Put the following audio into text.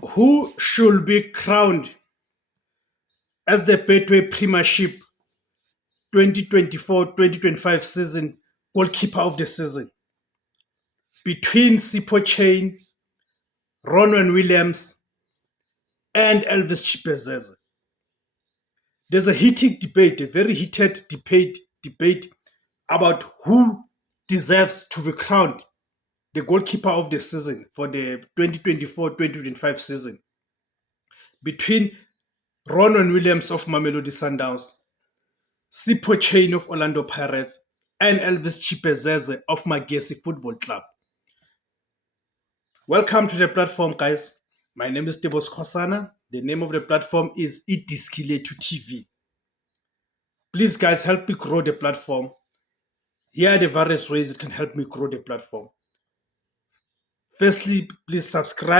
Who should be crowned as the Betway Premiership 2024-2025 season goalkeeper of the season? Between Sipho Chain, Ronwen Williams, and Elvis Chipezeze. There's a heated debate, a very heated debate about who deserves to be crowned the goalkeeper of the season for the 2024-2025 season between Ronwen Williams of Mamelodi Sundowns, Sipho Chain of Orlando Pirates, and Elvis Chipezeze of Magesi Football Club. Welcome to the platform, guys. My name is Tebos Kosana. The name of the platform is Idiskiletu TV. Please, guys, help me grow the platform. Here are the various ways it can help me grow the platform. Firstly, please subscribe